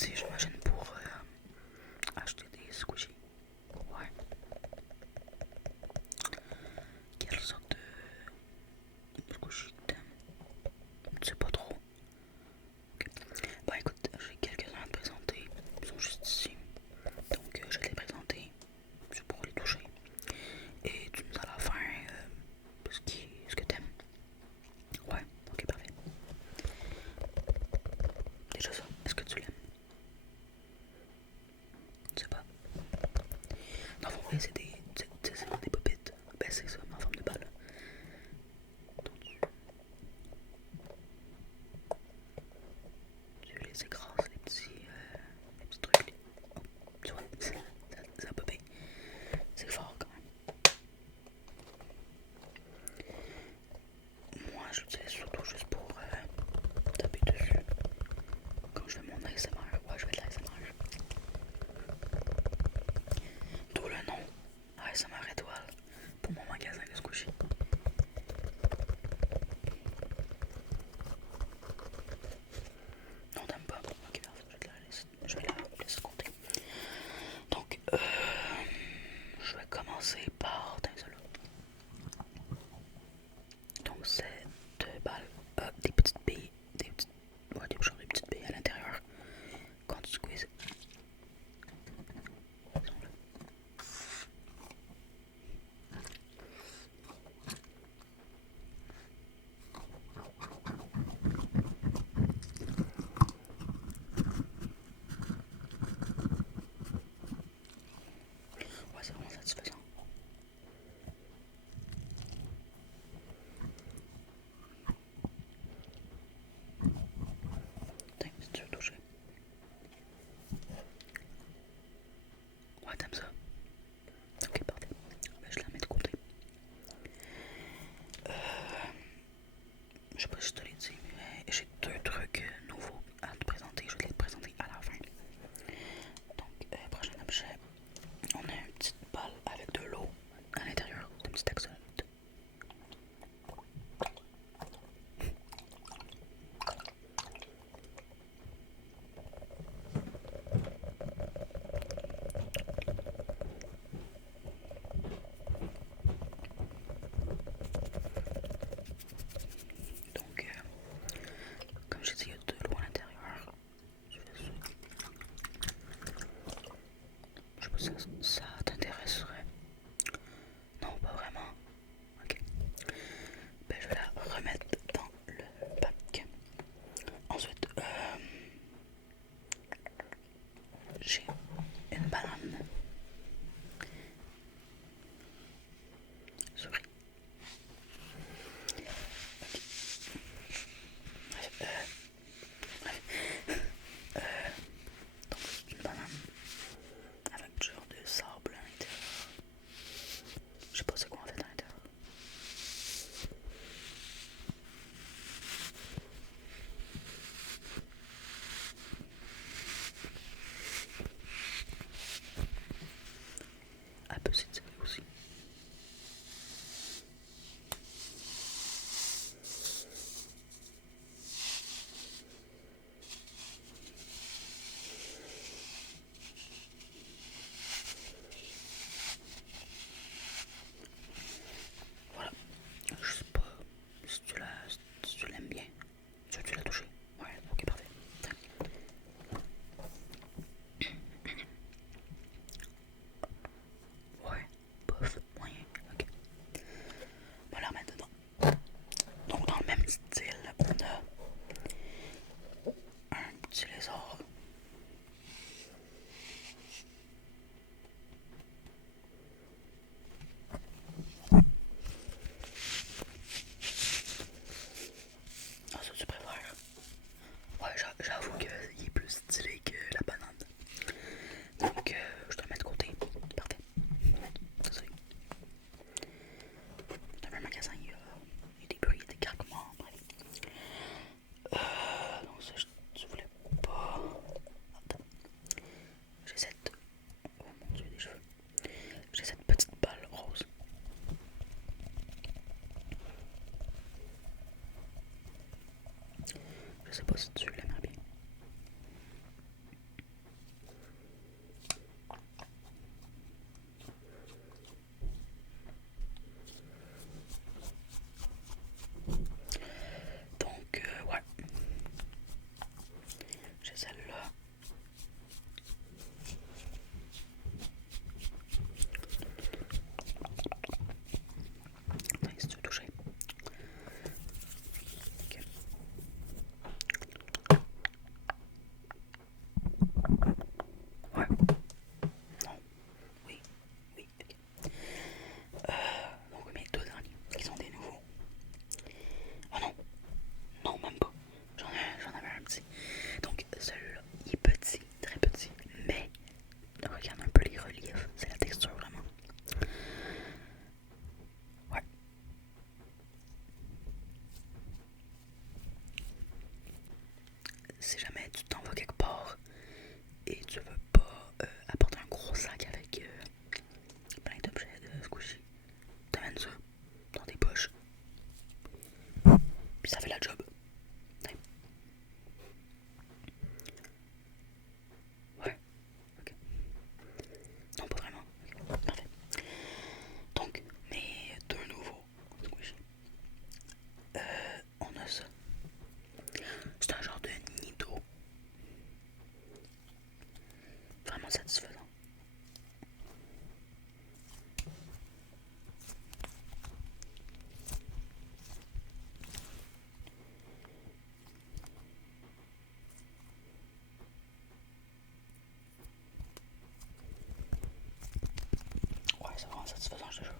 l'utiliser, j'imagine, pour acheter des squishies. Ouais. Quelle sorte de squishy que t'aimes? Je sais pas trop. Ok. Bah écoute, j'ai quelques-uns à te présenter. Ils sont juste ici. Donc je vais te les présenter. Tu pourras les toucher. Et tu nous as la fin ce que t'aimes. Ouais, ok, parfait. Déjà ça, est-ce que tu l'aimes? Je sais pas. Non, en vrai, c'est vraiment des popettes. Ben c'est ça, en forme de balle. Donc tu les écrases, les petits trucs. Oh, tu vois, c'est un popé. C'est fort quand même. Moi, j'utilise surtout juste pour taper dessus. Quand je fais mon ASMR, ouais, je fais de l'ASMR. D'où le nom tu t'en vas quelque part et tu veux pas apporter un gros sac avec plein d'objets de squishy. T'amènes ça dans tes poches. Puis ça fait la job. Ouais, ok. Non, pas vraiment. Okay. Parfait. Donc, mes deux nouveaux squishy. On a ça. C'est un genre de nido. Vraiment satisfaisant. Ouais, c'est vraiment satisfaisant, je te jure.